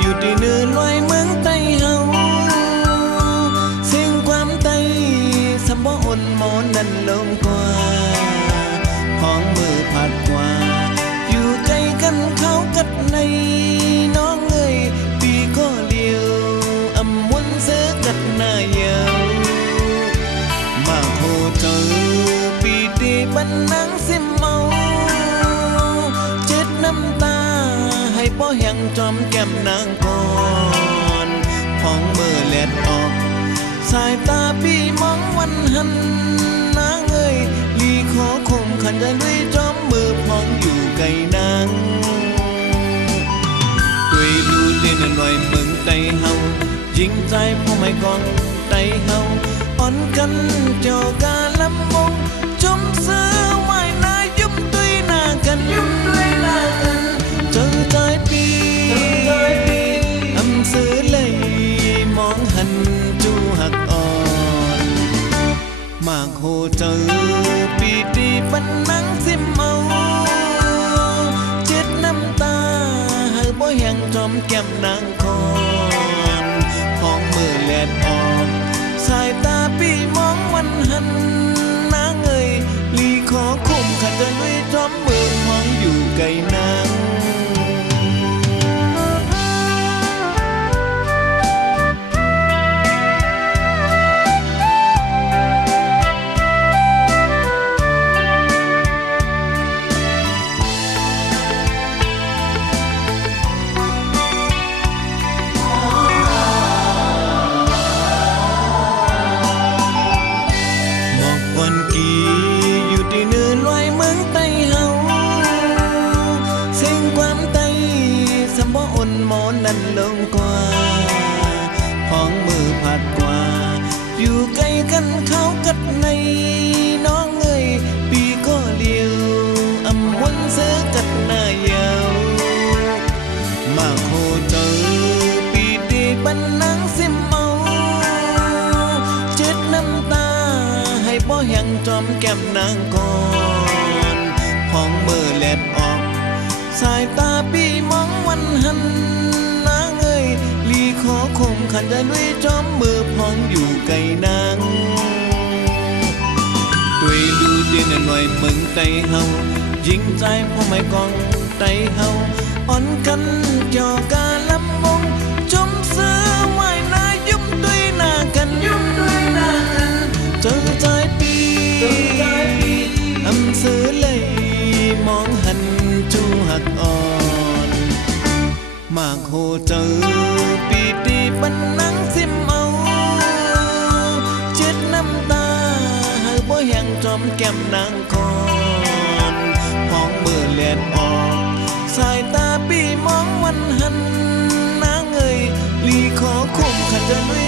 อยู่ที่เนื้อลอยเมืองไต้เฮาเสียงความไต้สมบ่อนหมอนั้นลงกว่าห้องมือผัดกว่าอยู่ใกล้กันเขากัดในน้องเอ้ยปีก็เลียวอำมุนเสือกัดหน้าเยาวมาโคเจอปีตีบันนังสิเมาเจ็ดน้ำตาให้พ่อแห่งจอมแก้มนางก่อนห้องมือแลดออกสายตาพี่มองวันหันนางเอ้ยลีขอคมขันใจลุยจอมมือพองอยู่ไกลนางด้วยดูเด่นหน่อยเมืองไต้เฮายิงใจพ่อไม่กองไต้เฮาอ่อนกันเจ้ากาลำมงจมเสือไว้หน้ายุ่มตุยหน้ากันยุ่มตุยหน้ากันเจอใจปีอำเสือเลยมองหันจูหักอ่อนมากโหเจอปีตีปันนังสิเมาเจ็ดน้ำตาให้บ่แห่งจอมแก้มนางคอนห้องมือแลดออกสายตาพี่มองวันหันนางเอ้ยลีขอคุมขันจะลุยจอมมือมองอยู่ไกลนางอยู่ที่เนื้อลอยเมืองไต้เฮาเสียงความไต้สมบ่อนหมอนั้นลงกว่าห้องมือผัดกว่าอยู่ใกล้กันเขากัดในน้องเอ้ยปีก็เลียวอำมุนเสือกัดหน้าเยาวมาโคเจอปีดีบันนังสิเมาเจ็ดน้ำตาให้บ่แห่งจอมแก้มนางก่อนห้องมือแลดออกสายตาพี่มองวันหันนางเอ้ยลีขอคมขันใจลุยจอมมือพองอยู่ไกลนางด้วยดูเด่นหน่อยเมืองไต้เฮายิงใจพ่อไม่กองไต้เฮาอ่อนกันเจ้ากาลำมงจมเสือไว้หน้ายุ่มตุยหน้ากันยุ่มตุยหน้ากันเจอใจปีอำเสือเลยมองหันจูหักอ่อนมากโหเจอปีตีปันนังสิเมาเจ็ดน้ำตาให้บ่แห่งจอมแก้มนางก่อนห้องมือแลดออกสายตาพี่มองวันหันนางเอ้ยลีขอคุมขันจะลุย